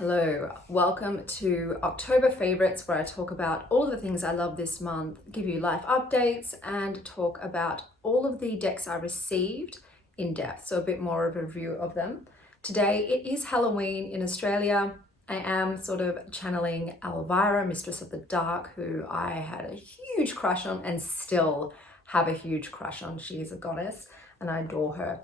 Hello, welcome to October Favorites, where I talk about all of the things I love this month, give you life updates, and talk about all of the decks I received in depth, so a bit more of a review of them. Today, it is Halloween in Australia. I am sort of channeling Elvira, Mistress of the Dark, who I had a huge crush on and still have a huge crush on. She is a goddess and I adore her.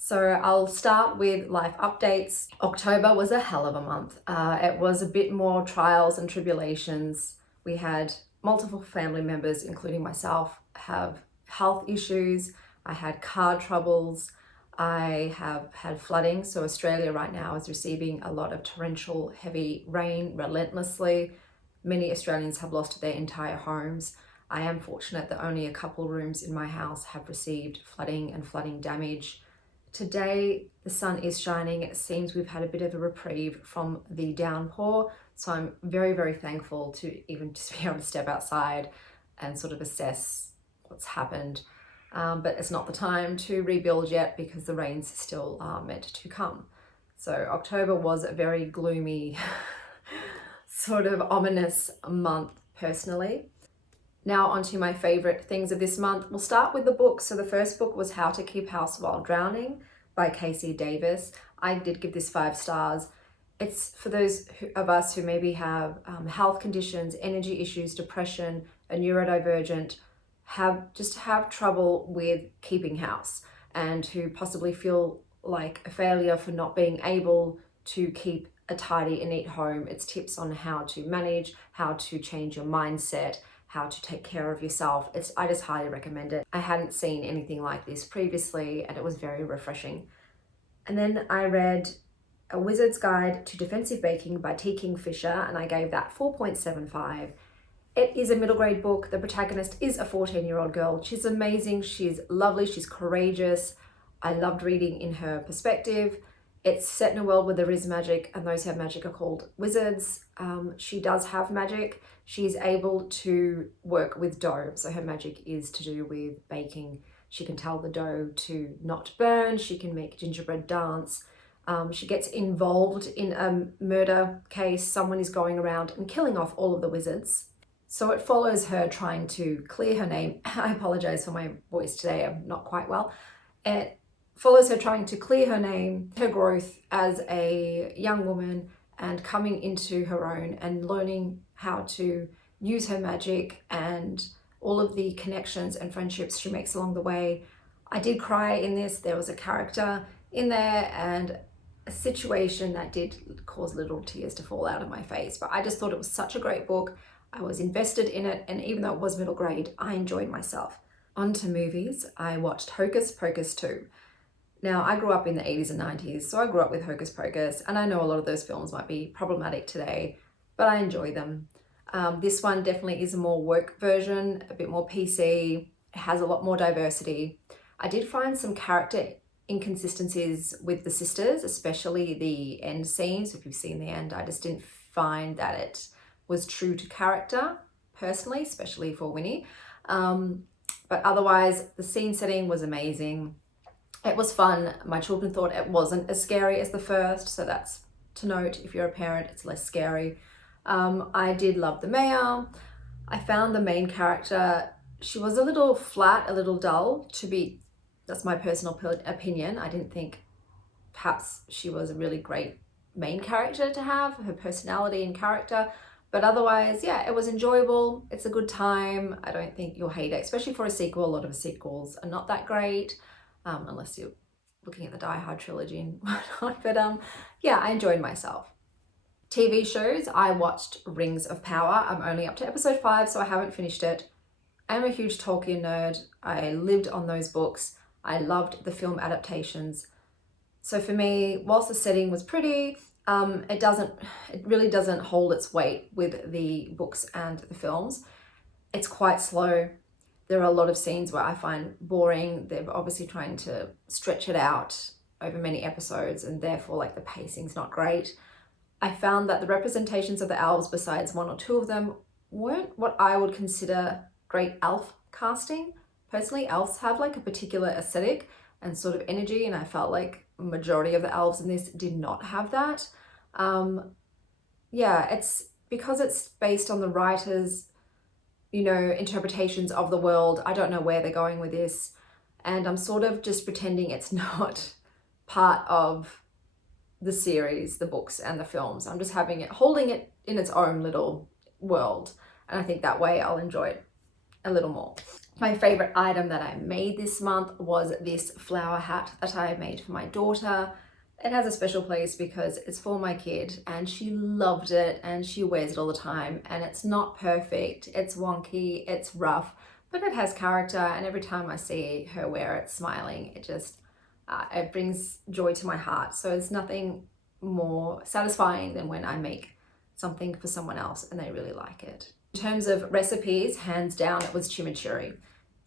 So I'll start with life updates. October was a hell of a month. It was a bit more trials and tribulations. We had multiple family members, including myself, have health issues. I had car troubles. I have had flooding. So Australia right now is receiving a lot of torrential, heavy rain relentlessly. Many Australians have lost their entire homes. I am fortunate that only a couple rooms in my house have received flooding and flooding damage. Today, the sun is shining. It seems we've had a bit of a reprieve from the downpour. So I'm very, very thankful to even just be able to step outside and sort of assess what's happened. But it's not the time to rebuild yet because the rains still are meant to come. So October was a very gloomy, sort of ominous month personally. Now onto my favorite things of this month. We'll start with the books. So the first book was How to Keep House While Drowning by Casey Davis. I did give this 5 stars. It's for those of us who maybe have health conditions, energy issues, depression, are neurodivergent, have trouble with keeping house, and who possibly feel like a failure for not being able to keep a tidy and neat home. It's tips on how to manage, how to change your mindset, how to take care of yourself. I just highly recommend it. I hadn't seen anything like this previously and it was very refreshing. And then I read A Wizard's Guide to Defensive Baking by T. Kingfisher and I gave that 4.75. It is a middle grade book. The protagonist is a 14-year-old girl. She's amazing, she's lovely, she's courageous. I loved reading in her perspective. It's set in a world where there is magic and those who have magic are called wizards. She does have magic. She's able to work with dough. So her magic is to do with baking. She can tell the dough to not burn. She can make gingerbread dance. She gets involved in a murder case. Someone is going around and killing off all of the wizards. So it follows her trying to clear her name. I apologize for my voice today. I'm not quite well. It follows her trying to clear her name, her growth as a young woman and coming into her own and learning how to use her magic and all of the connections and friendships she makes along the way. I did cry in this. There was a character in there and a situation that did cause little tears to fall out of my face, but I just thought it was such a great book. I was invested in it, and even though it was middle grade, I enjoyed myself. On to movies. I watched Hocus Pocus 2. Now, I grew up in the 80s and 90s, so I grew up with Hocus Pocus, and I know a lot of those films might be problematic today, but I enjoy them. This one definitely is a more work version, a bit more PC, it has a lot more diversity. I did find some character inconsistencies with the sisters, especially the end scenes. If you've seen the end, I just didn't find that it was true to character, personally, especially for Winnie. But otherwise, the scene setting was amazing. It was fun. My children thought it wasn't as scary as the first, so that's to note. If you're a parent, it's less scary. I did love the mayor. I found the main character, she was a little flat, a little dull that's my personal opinion. I didn't think perhaps she was a really great main character to have, her personality and character. But otherwise, yeah, it was enjoyable. It's a good time. I don't think you'll hate it, especially for a sequel. A lot of sequels are not that great. Unless you're looking at the Die Hard trilogy and whatnot. But yeah, I enjoyed myself. TV shows, I watched Rings of Power. I'm only up to episode 5, so I haven't finished it. I'm a huge Tolkien nerd. I lived on those books. I loved the film adaptations. So for me, whilst the setting was pretty, it really doesn't hold its weight with the books and the films. It's quite slow. There are a lot of scenes where I find boring. They're obviously trying to stretch it out over many episodes and therefore like the pacing's not great. I found that the representations of the elves, besides 1 or 2 of them, weren't what I would consider great elf casting. Personally, elves have like a particular aesthetic and sort of energy, and I felt like majority of the elves in this did not have that. yeah, it's because it's based on the writer's, you know, interpretations of the world. I don't know where they're going with this, and I'm sort of just pretending it's not part of the series, the books and the films. I'm just having it, holding it in its own little world, and I think that way I'll enjoy it a little more. My favorite item that I made this month was this flower hat that I made for my daughter. It has a special place because it's for my kid and she loved it and she wears it all the time, and it's not perfect, it's wonky, it's rough, but it has character, and every time I see her wear it smiling, it just it brings joy to my heart. So it's nothing more satisfying than when I make something for someone else and they really like it. In terms of recipes, hands down, it was chimichurri.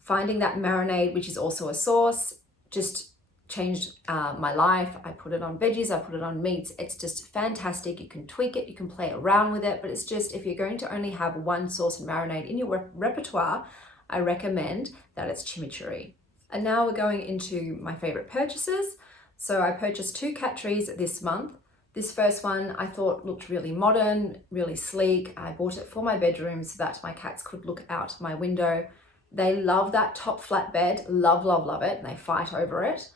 Finding that marinade, which is also a sauce, just changed my life. I put it on veggies, I put it on meats. It's just fantastic. You can tweak it, you can play around with it, but it's just, if you're going to only have one sauce and marinade in your repertoire, I recommend that it's chimichurri. And now we're going into my favorite purchases. So I purchased 2 cat trees this month. This first one I thought looked really modern, really sleek. I bought it for my bedroom so that my cats could look out my window. They love that top flat bed, love, love, love it, and they fight over it,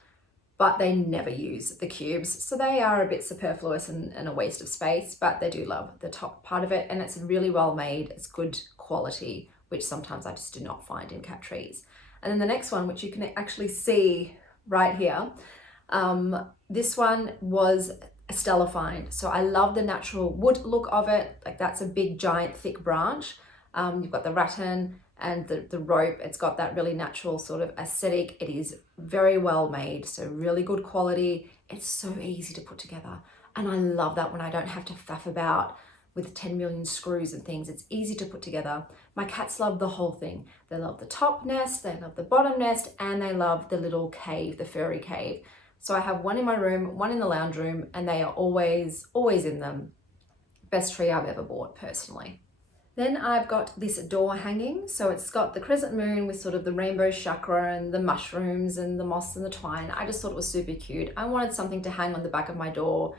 but they never use the cubes. So they are a bit superfluous and a waste of space, but they do love the top part of it, and it's really well made, it's good quality, which sometimes I just do not find in cat trees. And then the next one, which you can actually see right here, this one was a Stella find. So I love the natural wood look of it. Like, that's a big, giant, thick branch. You've got the rattan and the rope. It's got that really natural sort of aesthetic. It is very well made, so really good quality. It's so easy to put together. And I love that when I don't have to faff about with 10 million screws and things. It's easy to put together. My cats love the whole thing. They love the top nest, they love the bottom nest, and they love the little cave, the furry cave. So I have one in my room, one in the lounge room, and they are always, always in them. Best tree I've ever bought, personally. Then I've got this door hanging. So it's got the crescent moon with sort of the rainbow chakra and the mushrooms and the moss and the twine. I just thought it was super cute. I wanted something to hang on the back of my door.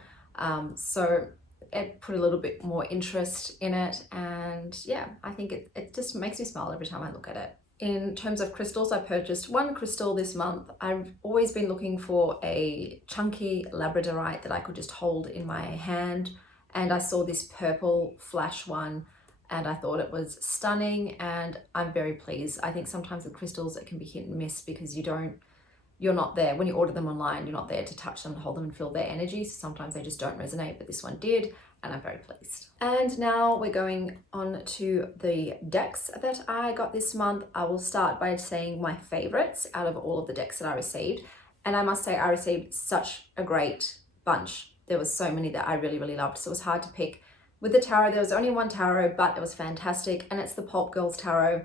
So it put a little bit more interest in it, and yeah, I think it just makes me smile every time I look at it. In terms of crystals, I purchased 1 crystal this month. I've always been looking for a chunky labradorite that I could just hold in my hand, and I saw this purple flash one and I thought it was stunning, and I'm very pleased. I think sometimes with crystals it can be hit and miss because you're not there. When you order them online, you're not there to touch them, hold them and feel their energy. So sometimes they just don't resonate, but this one did, and I'm very pleased. And now we're going on to the decks that I got this month. I will start by saying my favorites out of all of the decks that I received. And I must say, I received such a great bunch. There was so many that I really, really loved. So it was hard to pick. With the tarot, there was only 1 tarot, but it was fantastic. And it's the Pulp Girls Tarot.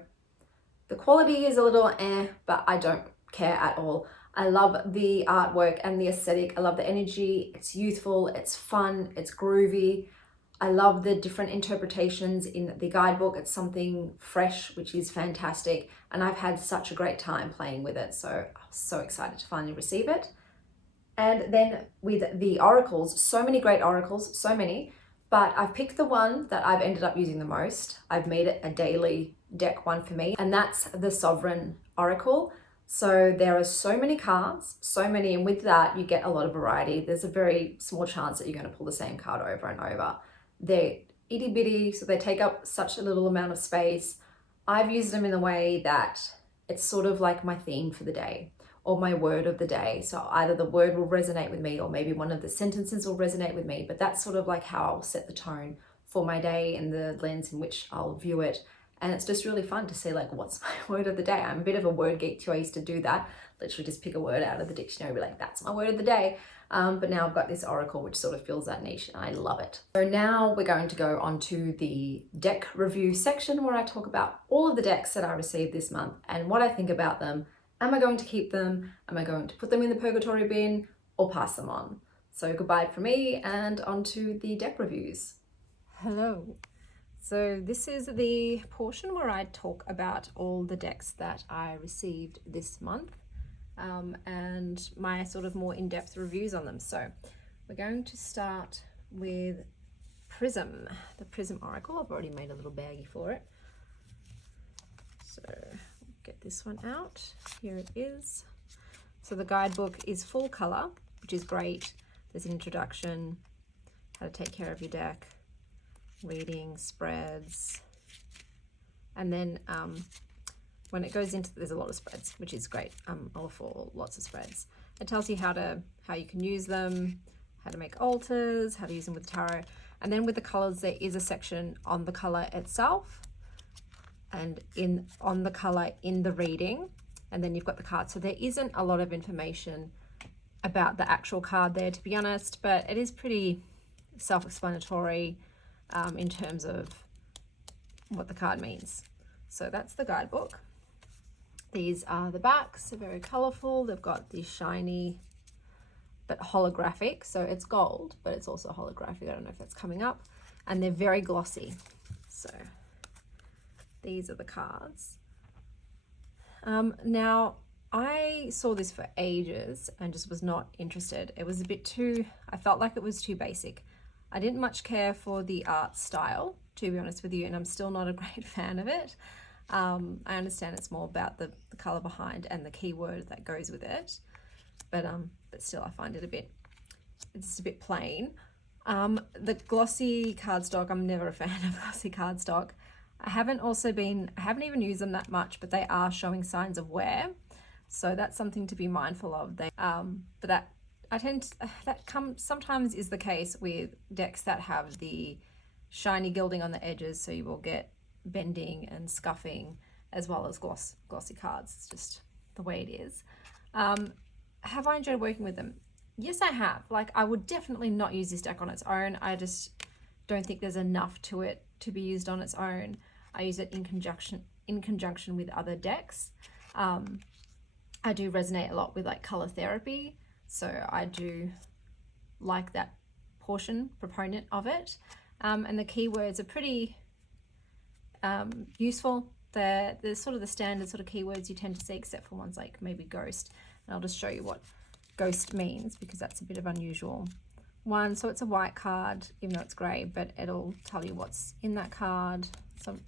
The quality is a little but I don't care at all. I love the artwork and the aesthetic. I love the energy. It's youthful, it's fun, it's groovy. I love the different interpretations in the guidebook. It's something fresh, which is fantastic. And I've had such a great time playing with it. So I was so excited to finally receive it. And then with the oracles, so many great oracles, so many, but I've picked the one that I've ended up using the most. I've made it a daily deck one for me, and that's the Sovereign Oracle. So there are so many cards, so many, and with that you get a lot of variety. There's a very small chance that you're going to pull the same card over and over. They're itty bitty, so they take up such a little amount of space. I've used them in a way that it's sort of like my theme for the day or my word of the day. So either the word will resonate with me or maybe one of the sentences will resonate with me, but that's sort of like how I'll set the tone for my day and the lens in which I'll view it. And it's just really fun to see, like, what's my word of the day? I'm a bit of a word geek too. I used to do that, literally just pick a word out of the dictionary, be like, that's my word of the day. But now I've got this oracle, which sort of fills that niche, and I love it. So now we're going to go on to the deck review section where I talk about all of the decks that I received this month and what I think about them. Am I going to keep them? Am I going to put them in the purgatory bin or pass them on? So goodbye from me and on to the deck reviews. Hello. So this is the portion where I talk about all the decks that I received this month and my sort of more in-depth reviews on them. So we're going to start with Prism, the Prism Oracle. I've already made a little baggie for it. So get this one out. Here it is. So the guidebook is full color, which is great. There's an introduction, how to take care of your deck, reading, spreads, and then when it goes into, there's a lot of spreads, which is great. I'm all for lots of spreads. It tells you how you can use them, how to make altars, how to use them with tarot. And then with the colors, there is a section on the color itself and on the color in the reading. And then you've got the card. So there isn't a lot of information about the actual card there, to be honest, but it is pretty self-explanatory in terms of what the card means. So that's the guidebook. These are the backs. They're very colorful. They've got these shiny but holographic, so it's gold, but it's also holographic. I don't know if that's coming up. And they're very glossy. So these are the cards. Now, I saw this for ages and just was not interested. It was a bit too, I felt like it was too basic. I didn't much care for the art style, to be honest with you, and I'm still not a great fan of it. I understand it's more about the color behind and the keyword that goes with it. But still, I find it it's a bit plain. The glossy cardstock, I'm never a fan of glossy cardstock. I haven't even used them that much, but they are showing signs of wear. So that's something to be mindful of. But sometimes is the case with decks that have the shiny gilding on the edges, so you will get bending and scuffing as well as glossy cards. It's just the way it is. Have I enjoyed working with them? Yes, I have. Like, I would definitely not use this deck on its own. I just don't think there's enough to it to be used on its own. I use it in conjunction with other decks. I do resonate a lot with like color therapy, so I do like that proponent of it. And the keywords are pretty useful. They're sort of the standard sort of keywords you tend to see, except for ones like maybe ghost. And I'll just show you what ghost means, because that's a bit of unusual one. So it's a white card, even though it's grey, but it'll tell you what's in that card. So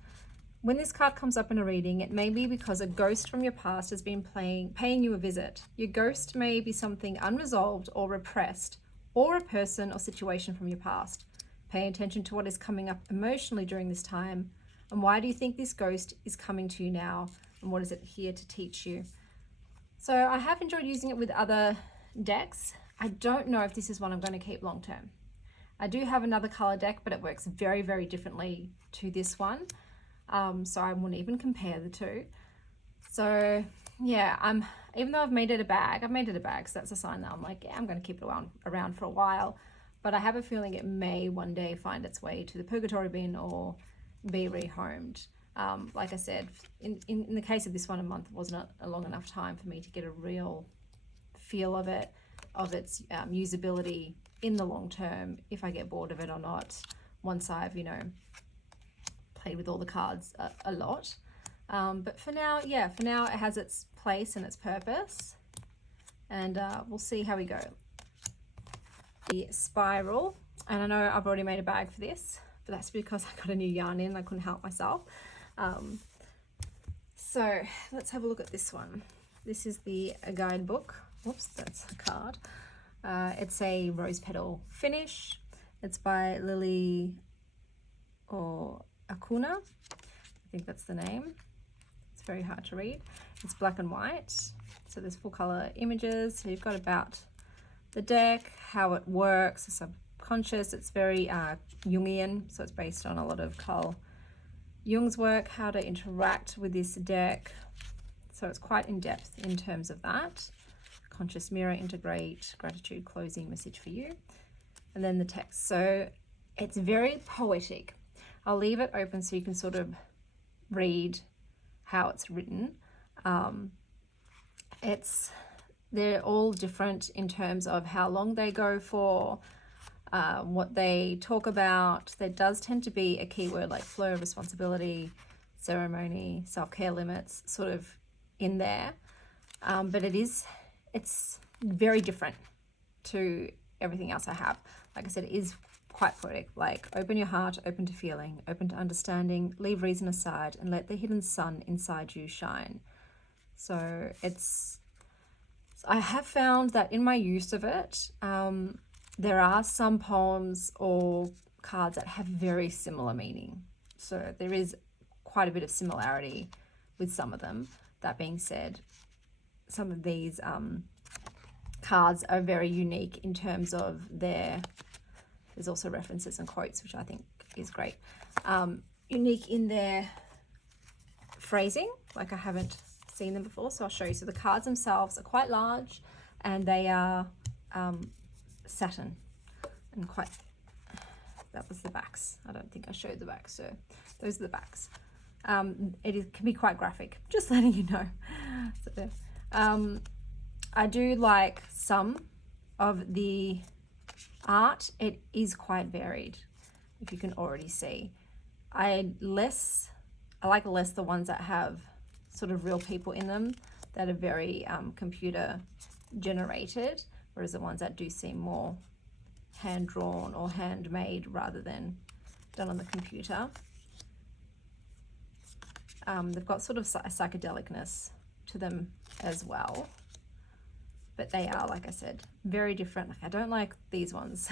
when this card comes up in a reading, it may be because a ghost from your past has been paying you a visit. Your ghost may be something unresolved or repressed, or a person or situation from your past. Pay attention to what is coming up emotionally during this time. And why do you think this ghost is coming to you now? And what is it here to teach you? So I have enjoyed using it with other decks. I don't know if this is one I'm going to keep long term. I do have another color deck, but it works very, very differently to this one. So I wouldn't even compare the two. So yeah, even though I've made it a bag, so that's a sign that I'm like, yeah, I'm going to keep it around for a while. But I have a feeling it may one day find its way to the purgatory bin or be rehomed. Like I said, in the case of this one, a month wasn't a long enough time for me to get a real feel of its usability in the long term, if I get bored of it or not, once I've, played with all the cards a lot. But for now, it has its place and its purpose, and we'll see how we go. The spiral, and I know I've already made a bag for this, but that's because I got a new yarn in. I couldn't help myself. So let's have a look at this one. This is the guidebook. Whoops, that's a card. It's a rose petal finish. It's by Lily or Acuna. I think that's the name. It's very hard to read. It's black and white. So there's full color images. So you've got about the deck, how it works, the subconscious. It's very Jungian, so it's based on a lot of Carl Jung's work, how to interact with this deck. So it's quite in depth in terms of that. Conscious mirror, integrate, gratitude, closing, message for you. And then the text. So it's very poetic. I'll leave it open so you can sort of read how it's written. They're all different in terms of how long they go for, what they talk about. There does tend to be a keyword like flow, responsibility, ceremony, self-care limits sort of in there. But it's very different to everything else I have. Like I said, it is quite poetic, like open your heart, open to feeling, open to understanding, leave reason aside, and let the hidden sun inside you shine. So I have found that in my use of it, there are some poems or cards that have very similar meaning. So there is quite a bit of similarity with some of them. That being said, some of these cards are very unique in terms of there's also references and quotes, which I think is great. Unique in their phrasing, like I haven't seen them before, so I'll show you. So the cards themselves are quite large, and they are satin, and that was the backs. I don't think I showed the backs, so those are the backs. Can be quite graphic, just letting you know. So, I do like some of the art. It is quite varied, if you can already see. I like less the ones that have sort of real people in them, that are very computer generated, whereas the ones that do seem more hand drawn or handmade rather than done on the computer. They've got sort of a psychedelicness to them as well, but they are, like I said, very different. Like, I don't like these ones.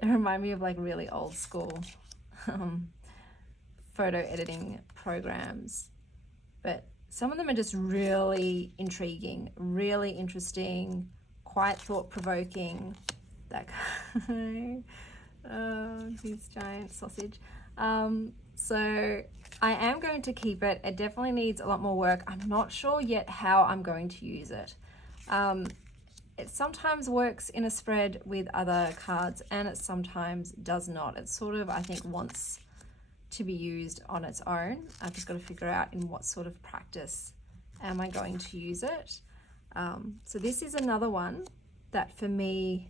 They remind me of like really old school photo editing programs, but some of them are just really intriguing, really interesting, quite thought-provoking. That this giant sausage. So I am going to keep it. It definitely needs a lot more work. I'm not sure yet how I'm going to use it. It sometimes works in a spread with other cards, and it sometimes does not. It sort of, I think, wants to be used on its own. I've just got to figure out in what sort of practice am I going to use it. So this is another one that for me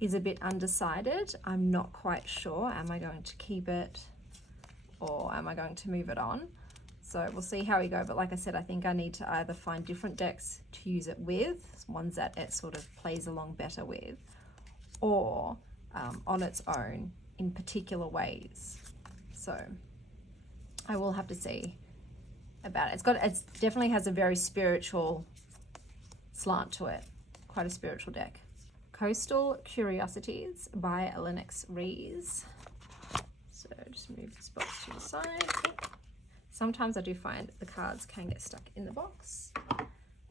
is a bit undecided. I'm not quite sure. Am I going to keep it or am I going to move it on? So we'll see how we go. But like I said, I think I need to either find different decks to use it with, ones that it sort of plays along better with, or on its own in particular ways. So I will have to see about it. It definitely has a very spiritual slant to it. Quite a spiritual deck. Coastal Curiosities by Lennox Rees. So just move this box to the side. Sometimes I do find the cards can get stuck in the box.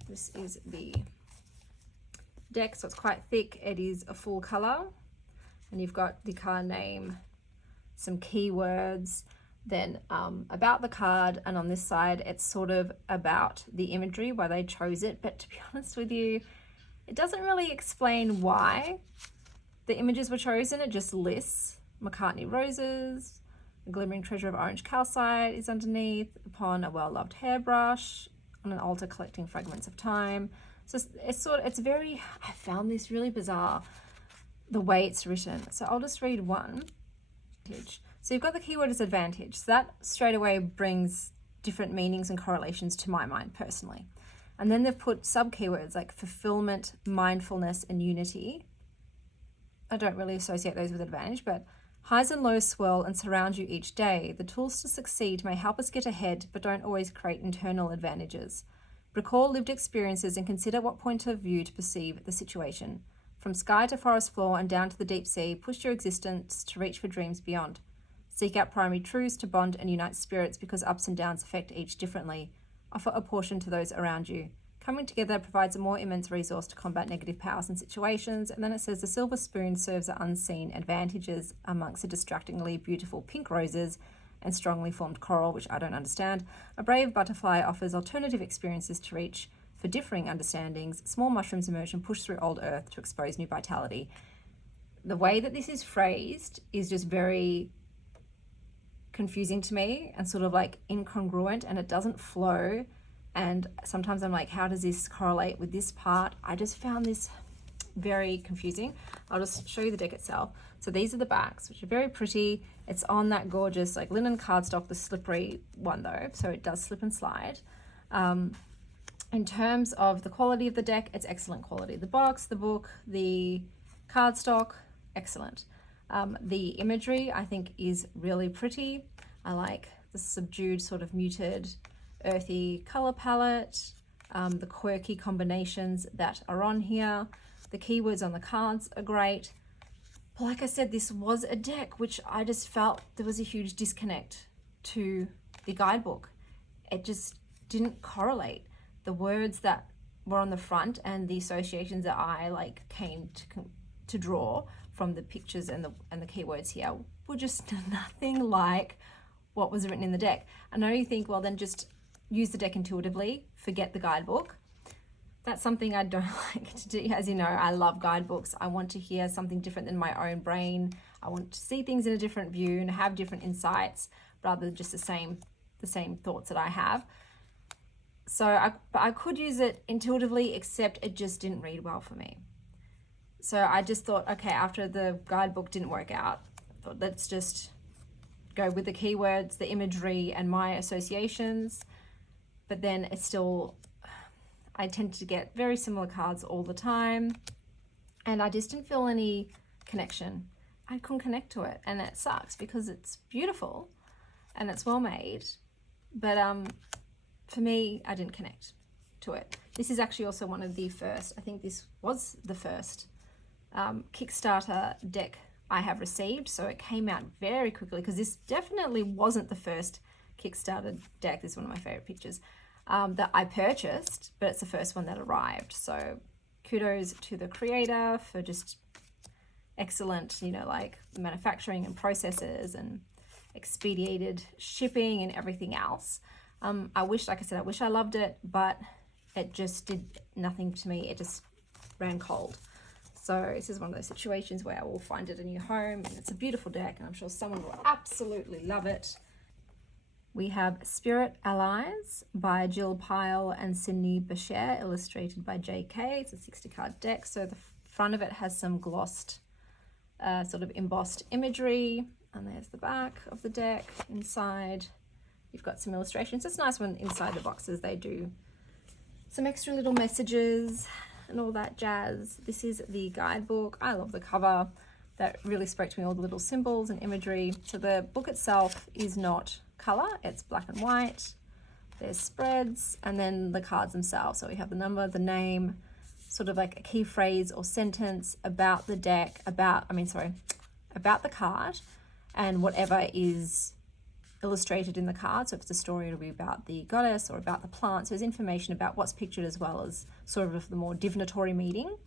This is the deck, so it's quite thick. It is a full color, and you've got the card name, some keywords, then about the card, and on this side it's sort of about the imagery, why they chose it. But to be honest with you, it doesn't really explain why the images were chosen. It just lists McCartney roses, a glimmering treasure of orange calcite is underneath, upon a well-loved hairbrush, on an altar collecting fragments of time. So it's very, I found this really bizarre, the way it's written. So I'll just read one. So you've got the keyword as advantage. So that straight away brings different meanings and correlations to my mind personally. And then they've put sub-keywords like fulfillment, mindfulness, and unity. I don't really associate those with advantage, but highs and lows swirl and surround you each day. The tools to succeed may help us get ahead, but don't always create internal advantages. Recall lived experiences and consider what point of view to perceive the situation. From sky to forest floor and down to the deep sea, push your existence to reach for dreams beyond. Seek out primary truths to bond and unite spirits, because ups and downs affect each differently. Offer a portion to those around you. Coming together provides a more immense resource to combat negative powers and situations. And then it says the silver spoon serves the unseen advantages amongst the distractingly beautiful pink roses and strongly formed coral, which I don't understand. A brave butterfly offers alternative experiences to reach for differing understandings. Small mushrooms emerge and push through old earth to expose new vitality. The way that this is phrased is just very confusing to me and sort of like incongruent, and it doesn't flow. And sometimes I'm like, how does this correlate with this part? I just found this very confusing. I'll just show you the deck itself. So these are the backs, which are very pretty. It's on that gorgeous like linen cardstock, the slippery one though, so it does slip and slide. In terms of the quality of the deck, it's excellent quality. The box, the book, the cardstock, excellent. The imagery I think is really pretty. I like the subdued sort of muted earthy color palette, the quirky combinations that are on here. The keywords on the cards are great. But like I said, this was a deck which I just felt there was a huge disconnect to the guidebook. It just didn't correlate. The words that were on the front and the associations that I like came to draw from the pictures and the keywords here were just nothing like what was written in the deck. I know you think, well, then just use the deck intuitively, forget the guidebook. That's something I don't like to do. As you know, I love guidebooks. I want to hear something different than my own brain. I want to see things in a different view and have different insights rather than just the same thoughts that I have. So I could use it intuitively, except it just didn't read well for me. So I just thought, okay, after the guidebook didn't work out, I thought, let's just go with the keywords, the imagery, and my associations. But then it's still, I tend to get very similar cards all the time, and I just didn't feel any connection. I couldn't connect to it, and it sucks because it's beautiful and it's well made, but for me, I didn't connect to it. This is actually also one of the first, I think this was the first Kickstarter deck I have received, so it came out very quickly, because this definitely wasn't the first Kickstarter deck. This is one of my favorite pictures that I purchased, but it's the first one that arrived. So kudos to the creator for just excellent, you know, like manufacturing and processes and expedited shipping and everything else. I wish, like I said, I wish I loved it, but it just did nothing to me. It just ran cold. So this is one of those situations where I will find it a new home, and it's a beautiful deck, and I'm sure someone will absolutely love it. We have Spirit Allies by Jill Pyle and Sydney Bashir, illustrated by JK. It's a 60 card deck. So the front of it has some glossed, sort of embossed imagery, and there's the back of the deck. Inside, you've got some illustrations. It's nice when inside the boxes they do some extra little messages and all that jazz. This is the guidebook. I love the cover. That really spoke to me, all the little symbols and imagery. So the book itself is not color, it's black and white. There's spreads, and then the cards themselves. So we have the number, the name, sort of like a key phrase or sentence about the deck, about the card, and whatever is illustrated in the card. So if it's a story, it'll be about the goddess or about the plant. So there's information about what's pictured, as well as sort of the more divinatory meaning.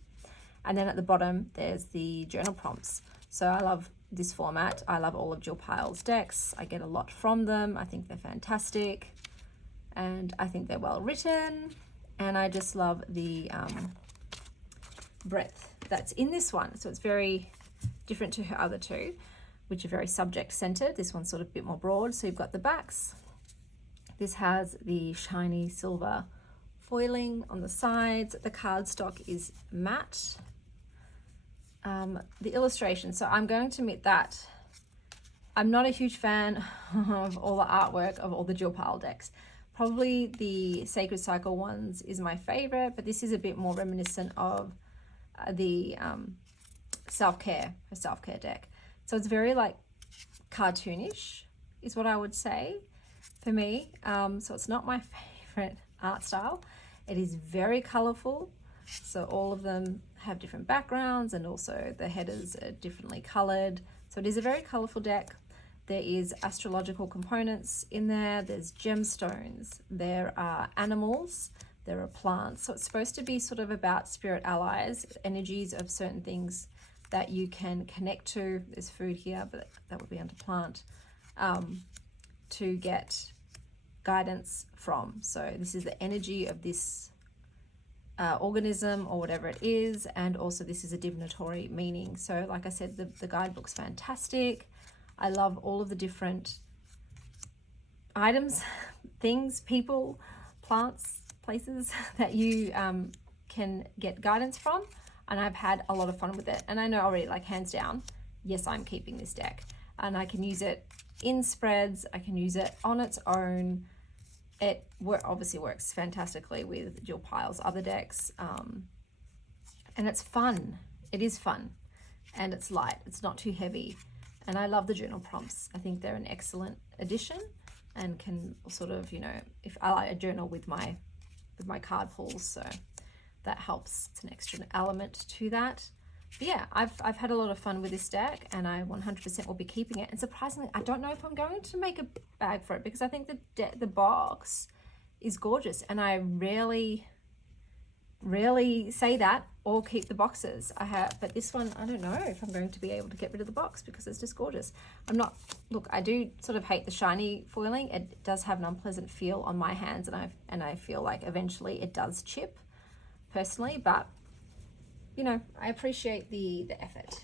And then at the bottom, there's the journal prompts. So I love this format. I love all of Jill Pyle's decks. I get a lot from them. I think they're fantastic, and I think they're well written. And I just love the breadth that's in this one. So it's very different to her other two, which are very subject-centered. This one's sort of a bit more broad. So you've got the backs. This has the shiny silver foiling on the sides. The cardstock is matte. The illustration. So I'm going to admit that I'm not a huge fan of all the artwork of all the Jill Pyle decks. Probably the Sacred Cycle ones is my favorite, but this is a bit more reminiscent of the her self-care deck. So it's very like cartoonish is what I would say for me. So it's not my favorite art style. It is very colorful. So all of them have different backgrounds, and also the headers are differently colored. So it is a very colorful deck. There is astrological components in there. There's gemstones. There are animals. There are plants. So it's supposed to be sort of about spirit allies, energies of certain things that you can connect to. There's food here, but that would be under plant, to get guidance from. So this is the energy of this organism or whatever it is, and also this is a divinatory meaning. So like I said, the guidebook's fantastic. I love all of the different items, things, people, plants, places that you can get guidance from, and I've had a lot of fun with it. And I know already, like hands down, yes, I'm keeping this deck, and I can use it in spreads. I can use it on its own. It obviously works fantastically with Jill Pyle's other decks, and it's fun. It is fun. and it's light. It's not too heavy. And I love the journal prompts. I think they're an excellent addition and can sort of, you know, if I like a journal with my card pulls, so that helps. It's an extra element to that. But yeah, I've had a lot of fun with this deck, and I 100% will be keeping it. And surprisingly, I don't know if I'm going to make a bag for it, because I think the box is gorgeous, and I rarely say that or keep the boxes. But this one, I don't know if I'm going to be able to get rid of the box, because it's just gorgeous. Look, I do sort of hate the shiny foiling. It does have an unpleasant feel on my hands, and I feel like eventually it does chip personally, but you know, I appreciate the effort.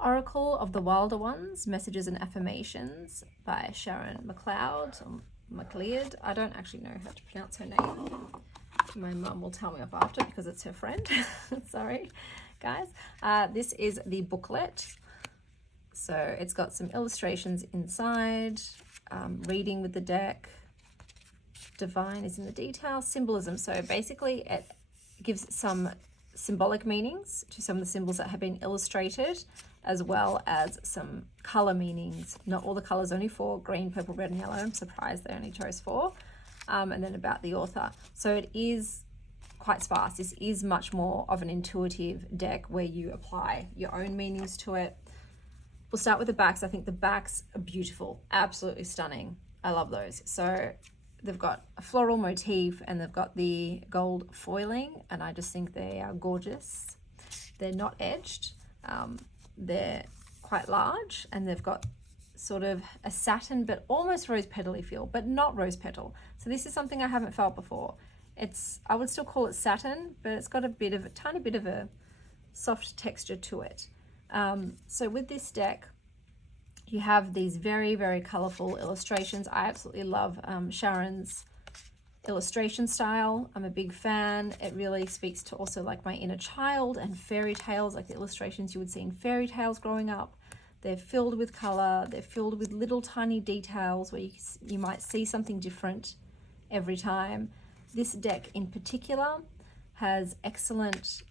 Oracle of the Wilder Ones, Messages and Affirmations by Sharon McLeod, or McLeod. I don't actually know how to pronounce her name. My mum will tell me off after because it's her friend. Sorry, guys. This is the booklet. So it's got some illustrations inside, reading with the deck. Divine is in the detail, symbolism. So basically it gives some symbolic meanings to some of the symbols that have been illustrated, as well as some color meanings. Not all the colors, only 4: green, purple, red, and yellow. I'm surprised they only chose 4. And then about the author. So it is quite sparse. This is much more of an intuitive deck where you apply your own meanings to it. We'll start with the backs. I think the backs are beautiful, absolutely stunning. I love those. So they've got a floral motif, and they've got the gold foiling, and I just think they are gorgeous. They're not edged. They're quite large, and they've got sort of a satin but almost rose petal-y feel, but not rose petal. So this is something I haven't felt before. I would still call it satin, but it's got a tiny bit of a soft texture to it. So with this deck, you have these very, very colorful illustrations. I absolutely love Sharon's illustration style. I'm a big fan. It really speaks to also like my inner child and fairy tales, like the illustrations you would see in fairy tales growing up. They're filled with color. They're filled with little tiny details where you might see something different every time. This deck in particular has excellent,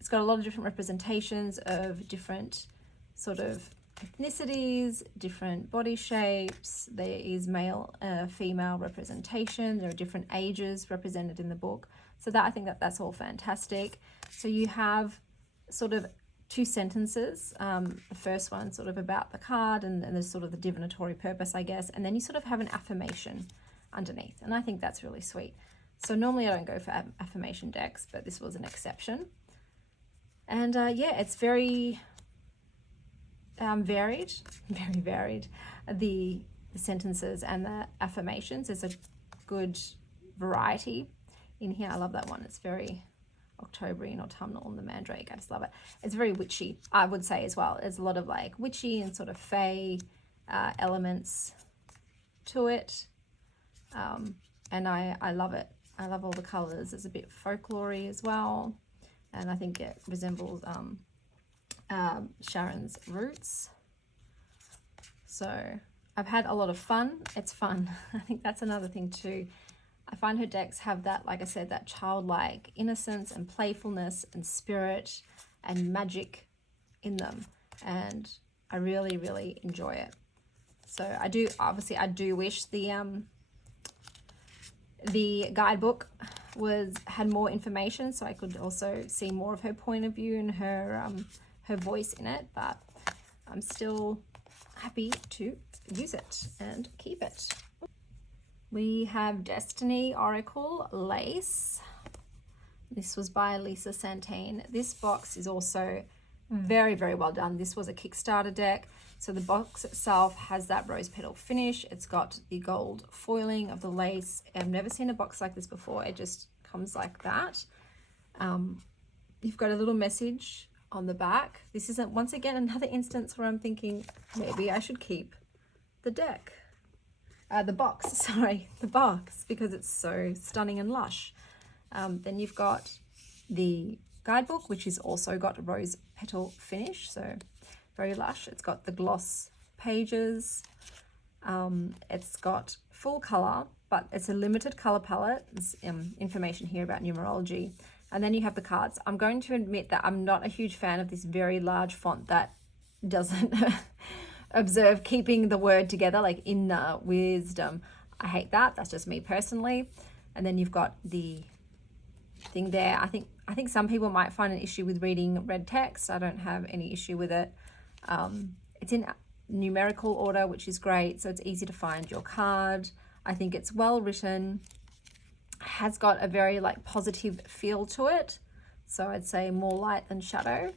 it's got a lot of different representations of different sort of ethnicities, different body shapes. There is male, female representation. There are different ages represented in the book. So I think that's all fantastic. So you have sort of 2 sentences. The first one sort of about the card and there's sort of the divinatory purpose, I guess. And then you sort of have an affirmation underneath. And I think that's really sweet. So normally I don't go for affirmation decks, but this was an exception. And yeah, it's very varied, very varied. The sentences and the affirmations, there's a good variety in here. I love that one. It's very October and autumnal, and the mandrake. I just love it. It's very witchy, I would say, as well. There's a lot of like witchy and sort of fae elements to it. And I love it. I love all the colors. It's a bit folklory as well. And I think it resembles Sharon's roots. So I've had a lot of fun. It's fun. I think that's another thing too. I find her decks have that, like I said, that childlike innocence and playfulness and spirit and magic in them. And I really, really enjoy it. So I do wish the guidebook had more information, so I could also see more of her point of view and her voice in it, but I'm still happy to use it and keep it. We have Destiny Oracle Lace. This was by Lisa Santane. This box is also very, very well done. This was a Kickstarter deck. So the box itself has that rose petal finish. It's got the gold foiling of the lace. I've never seen a box like this before. It just comes like that. You've got a little message on the back. This isn't, once again, another instance where I'm thinking maybe I should keep the deck. The box, because it's so stunning and lush. Then you've got the guidebook, which is also got a rose petal finish, so very lush. It's got the gloss pages. It's got full color, but it's a limited color palette. There's information here about numerology. And then you have the cards. I'm going to admit that I'm not a huge fan of this very large font that doesn't observe keeping the word together, like inner wisdom. I hate that. That's just me personally. And then you've got the thing there. I think some people might find an issue with reading red text. I don't have any issue with it. It's in numerical order, which is great, so it's easy to find your card. I think it's well written, has got a very like positive feel to it, so I'd say more light than shadow,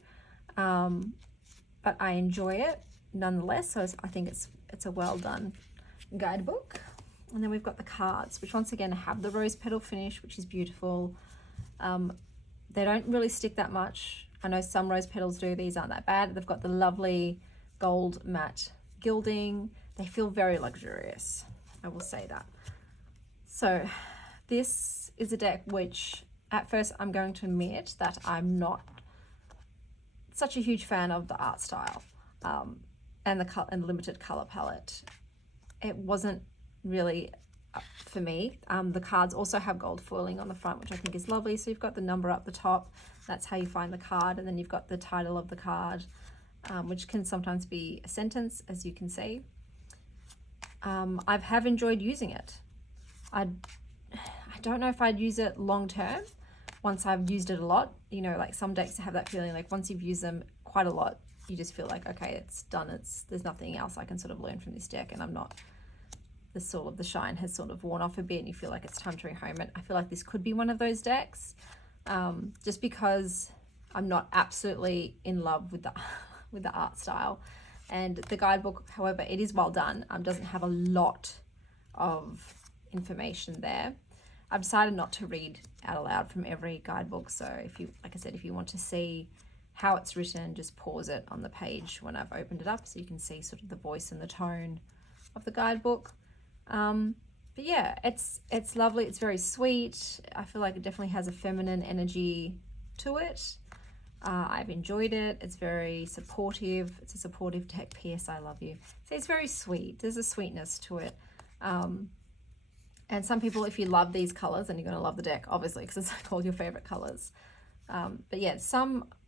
but I enjoy it nonetheless. So I think it's a well done guidebook. And then we've got the cards, which once again have the rose petal finish, which is beautiful. They don't really stick that much. I know some rose petals do. These aren't that bad. They've got the lovely gold matte gilding. They feel very luxurious, I will say that. So this is a deck which at first I'm going to admit that I'm not such a huge fan of the art style, and the limited color palette. It wasn't really for me. The cards also have gold foiling on the front, which I think is lovely. So you've got the number up the top. That's how you find the card. And then you've got the title of the card, which can sometimes be a sentence, as you can see. I have enjoyed using it. I don't know if I'd use it long term once I've used it a lot. You know, like some decks have that feeling like once you've used them quite a lot, you just feel like, okay, it's done. There's nothing else I can sort of learn from this deck, and I'm not, the sort of the shine has sort of worn off a bit and you feel like it's time to rehome it. I feel like this could be one of those decks, just because I'm not absolutely in love with the art style. And the guidebook, however, it is well done. Doesn't have a lot of information there. I've decided not to read out aloud from every guidebook. So if you, like I said, if you want to see how it's written, just pause it on the page when I've opened it up so you can see sort of the voice and the tone of the guidebook. But yeah, it's lovely. It's very sweet. I feel like it definitely has a feminine energy to it. I've enjoyed it. It's very supportive. It's a supportive deck. P.S. I love you. So it's very sweet. There's a sweetness to it. And some people, if you love these colors, then you're going to love the deck, obviously, because it's like all your favorite colors. But yeah,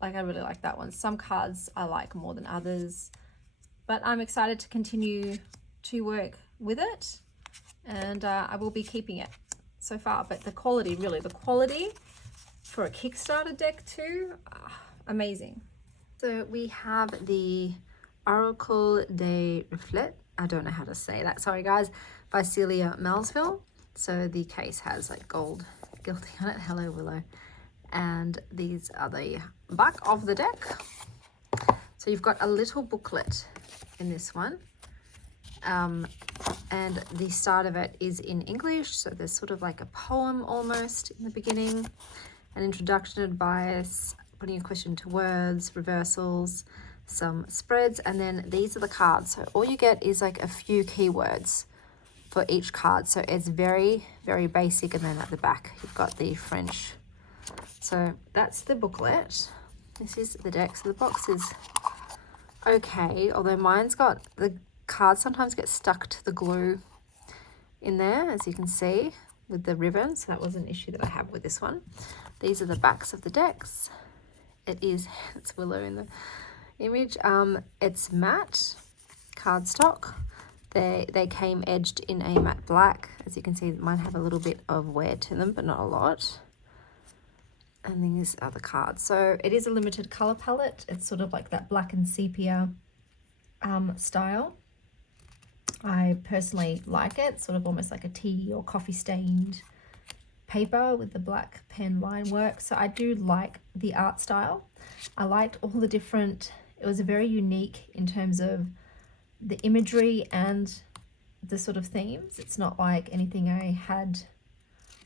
I really like that one. Some cards I like more than others, but I'm excited to continue to work with it, and I will be keeping it so far. But the quality for a Kickstarter deck too, amazing. So we have the oracledeck, I don't know how to say that, sorry guys, by Celia Melsville. So the case has like gold gilding on it. Hello Willow. And these are the back of the deck. So you've got a little booklet in this one. And the start of it is in English, so there's sort of like a poem almost in the beginning, an introduction, advice, putting a question to words, reversals, some spreads, and then these are the cards. So all you get is like a few keywords for each card, so it's very, very basic. And then at the back you've got the French. So that's the booklet. This is the deck. So the box is okay, although mine's got the cards sometimes get stuck to the glue in there, as you can see with the ribbon. So that was an issue that I have with this one. These are the backs of the decks. It's Willow in the image. It's matte cardstock. They came edged in a matte black. As you can see, mine have a little bit of wear to them, but not a lot. And these are the cards. So it is a limited color palette. It's sort of like that black and sepia style. I personally like it, sort of almost like a tea or coffee stained paper with the black pen line work. So I do like the art style. I liked all the different, it was very unique in terms of the imagery and the sort of themes. It's not like anything I had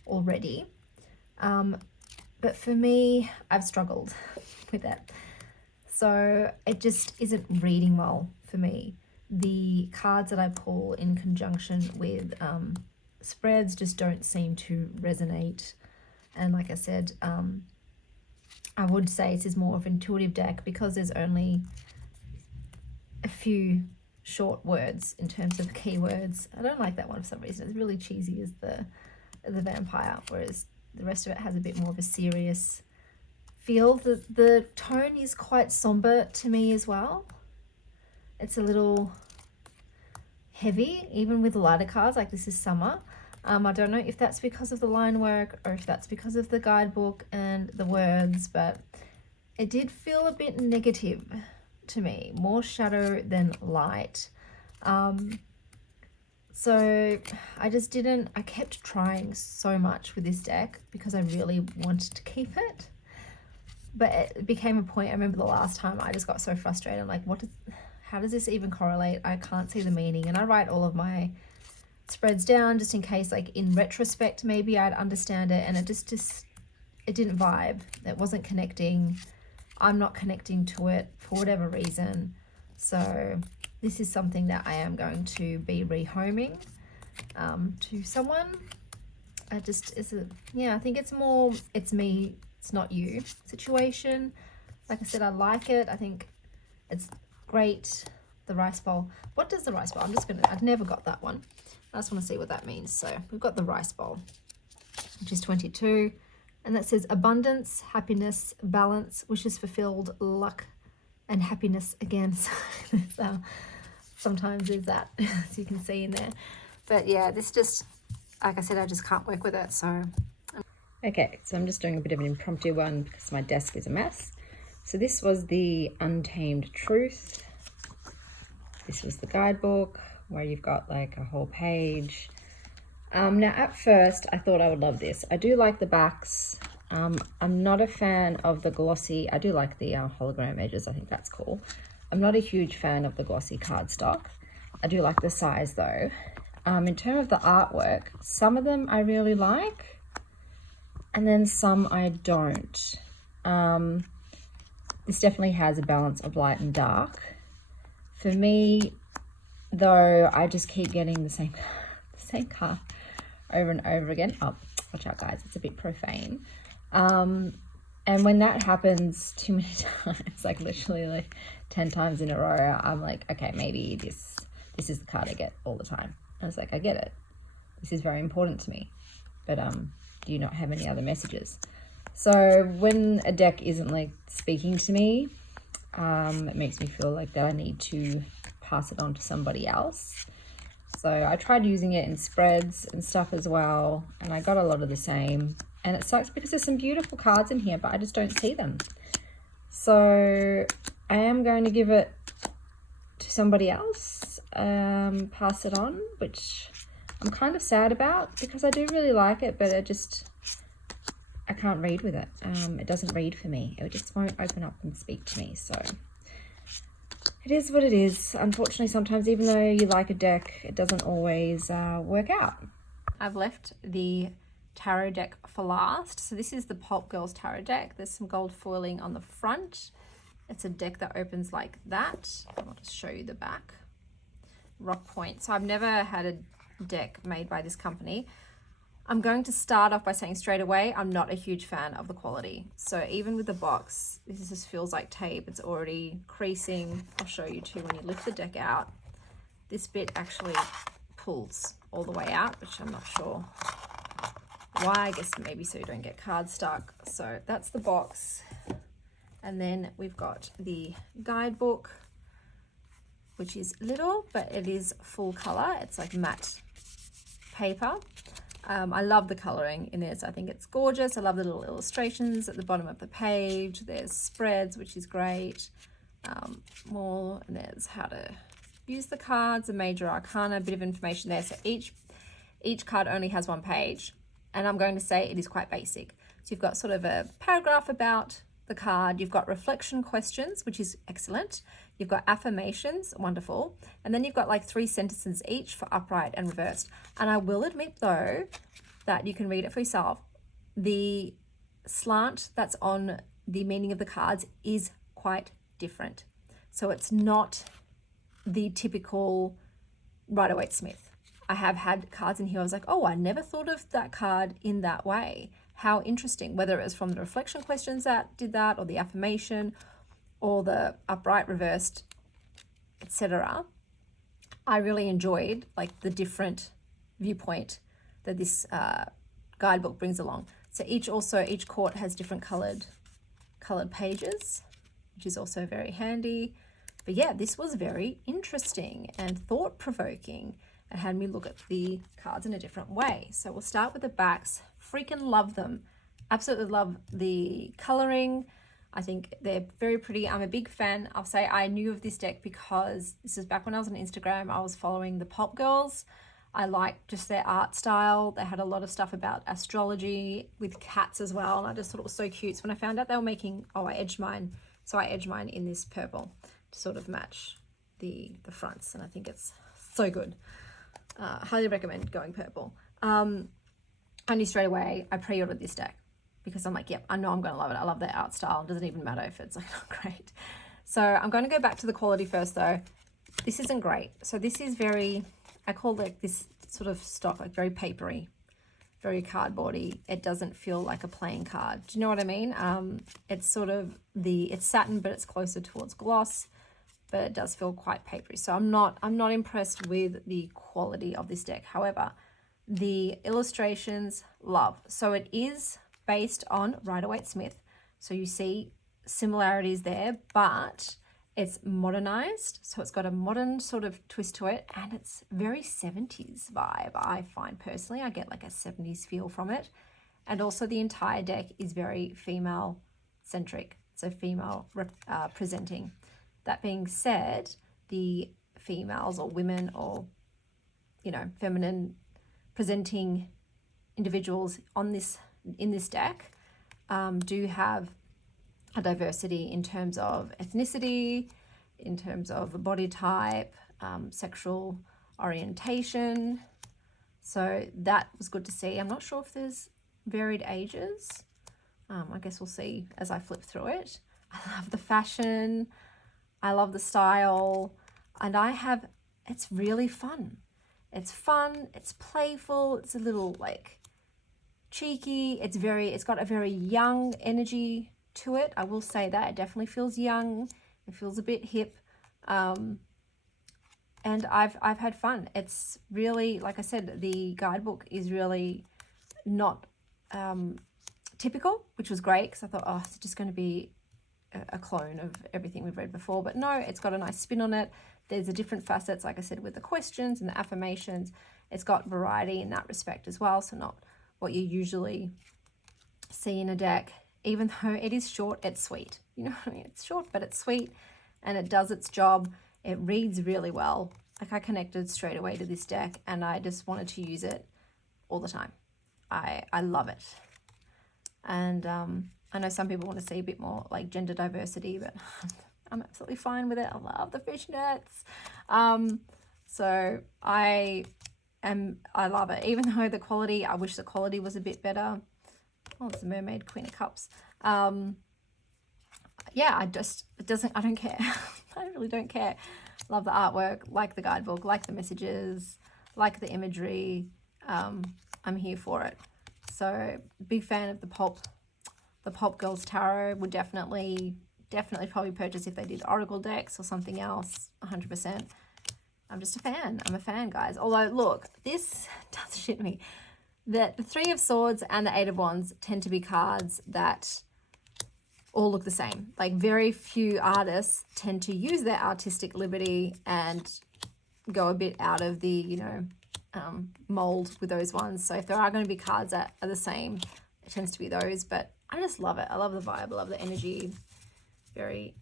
already. But for me, I've struggled with it. So it just isn't reading well for me. The cards that I pull in conjunction with spreads just don't seem to resonate. And like I said, I would say this is more of an intuitive deck because there's only a few short words in terms of keywords. I don't like that one for some reason. It's really cheesy as the vampire, whereas the rest of it has a bit more of a serious feel that the tone is quite somber to me as well. It's a little heavy, even with lighter cards, like this is summer. I don't know if that's because of the line work or if that's because of the guidebook and the words, but it did feel a bit negative to me, more shadow than light. So I kept trying so much with this deck because I really wanted to keep it. But it became a point, I remember the last time I just got so frustrated. I'm like, how does this even correlate? I can't see the meaning. And I write all of my spreads down just in case, like in retrospect, maybe I'd understand it. And it it didn't vibe. It wasn't connecting. I'm not connecting to it for whatever reason. So this is something that I am going to be rehoming to someone. I think it's more, it's me, it's not you situation. Like I said, I like it. I think it's great. The rice bowl. What does the rice bowl? I've never got that one. I just want to see what that means. So we've got the rice bowl, which is 22. And that says abundance, happiness, balance, wishes fulfilled, luck, and happiness again. So sometimes there's that, as you can see in there. But yeah, this just, like I said, I just can't work with it. So okay, so I'm just doing a bit of an impromptu one because my desk is a mess. So this was the Untamed Truth. This was the guidebook where you've got like a whole page. Now at first I thought I would love this. I do like the backs. I'm not a fan of the glossy. I do like the hologram edges. I think that's cool. I'm not a huge fan of the glossy cardstock. I do like the size though. In terms of the artwork, some of them I really like, and then some I don't. This definitely has a balance of light and dark. For me, though, I just keep getting the same card over and over again. Oh, watch out, guys! It's a bit profane. And when that happens too many times, like literally like 10 times in a row, I'm like, okay, maybe this is the card I get all the time. I was like, I get it. This is very important to me. But do you not have any other messages? So when a deck isn't like speaking to me, it makes me feel like that I need to pass it on to somebody else. So I tried using it in spreads and stuff as well, and I got a lot of the same. And it sucks because there's some beautiful cards in here, but I just don't see them. So I am going to give it to somebody else, pass it on, which I'm kind of sad about because I do really like it, but I can't read with it. It doesn't read for me. It just won't open up and speak to me. So it is what it is. Unfortunately, sometimes even though you like a deck, it doesn't always work out. I've left the tarot deck for last. So this is the Pulp Girls tarot deck. There's some gold foiling on the front. It's a deck that opens like that. I'll just show you the back. Rock point. So I've never had a deck made by this company. I'm going to start off by saying straight away, I'm not a huge fan of the quality. So even with the box, this just feels like tape. It's already creasing. I'll show you too when you lift the deck out. This bit actually pulls all the way out, which I'm not sure why. I guess maybe so you don't get cards stuck. So that's the box. And then we've got the guidebook, which is little, but it is full color. It's like matte paper. I love the coloring in this. I think it's gorgeous. I love the little illustrations at the bottom of the page. There's spreads, which is great. More, and there's how to use the cards, a major arcana, a bit of information there. So each card only has one page, and I'm going to say it is quite basic. So you've got sort of a paragraph about the card. You've got reflection questions, which is excellent. You've got affirmations, wonderful. And then you've got like 3 sentences each for upright and reversed. And I will admit though, that you can read it for yourself. The slant that's on the meaning of the cards is quite different. So it's not the typical Rider-Waite-Smith. I have had cards in here, I was like, oh, I never thought of that card in that way. How interesting, whether it was from the reflection questions that did that, or the affirmation, or the upright, reversed, etc. I really enjoyed like the different viewpoint that this guidebook brings along. So each court has different colored colored pages, which is also very handy. But yeah, this was very interesting and thought-provoking. It had me look at the cards in a different way. So we'll start with the backs. Freaking love them. Absolutely love the coloring. I think they're very pretty. I'm a big fan. I'll say I knew of this deck because this is back when I was on Instagram. I was following the Pop Girls. I liked just their art style. They had a lot of stuff about astrology with cats as well. And I just thought it was so cute. So when I found out they were making, I edged mine. So I edged mine in this purple to sort of match the fronts. And I think it's so good. Highly recommend going purple. I knew straight away I pre-ordered this deck because I'm like, yep, I know I'm going to love it. I love their art style. It doesn't even matter if it's like not great. So I'm going to go back to the quality first though. This isn't great. So this is very, I call like this sort of stock, like very papery, very cardboardy. It doesn't feel like a playing card. Do you know what I mean? It's sort of it's satin, but it's closer towards gloss, but it does feel quite papery. So I'm not impressed with the quality of this deck. However, the illustrations, love. So it is based on Rider-Waite-Smith. So you see similarities there, but it's modernized. So it's got a modern sort of twist to it, and it's very 70s vibe. I find personally, I get like a 70s feel from it. And also the entire deck is very female centric. So female presenting. That being said, the females or women or, you know, feminine presenting individuals in this deck do have a diversity in terms of ethnicity, in terms of body type, sexual orientation. So that was good to see. I'm not sure if there's varied ages. I guess we'll see as I flip through it. I love the fashion. I love the style. And it's really fun. It's fun. It's playful. It's a little like cheeky. It's got a very young energy to it. I will say that it definitely feels young. It feels a bit hip. And I've had fun. It's really, like I said, the guidebook is really not typical, which was great because I thought, oh, it's just going to be a clone of everything we've read before. But no, it's got a nice spin on it. There's the different facets, like I said, with the questions and the affirmations. It's got variety in that respect as well. So not what you usually see in a deck. Even though it is short, it's sweet. You know what I mean? It's short, but it's sweet and it does its job. It reads really well. Like I connected straight away to this deck and I just wanted to use it all the time. I love it. And I know some people want to see a bit more like gender diversity, but I'm absolutely fine with it. I love the fishnets. So I love it. Even though the quality, I wish the quality was a bit better. Oh, it's a Mermaid Queen of Cups. Yeah, I don't care. I really don't care. Love the artwork, like the guidebook, like the messages, like the imagery. I'm here for it. So big fan of the Pop Girls Tarot. Would definitely probably purchase if they did Oracle decks or something else, 100%. I'm just a fan. I'm a fan, guys. Although, look, this does shit me. That the Three of Swords and the Eight of Wands tend to be cards that all look the same. Like very few artists tend to use their artistic liberty and go a bit out of the, you know, mold with those ones. So if there are going to be cards that are the same, it tends to be those. But I just love it. I love the vibe. I love the energy. Very,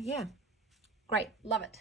yeah, great. Love it.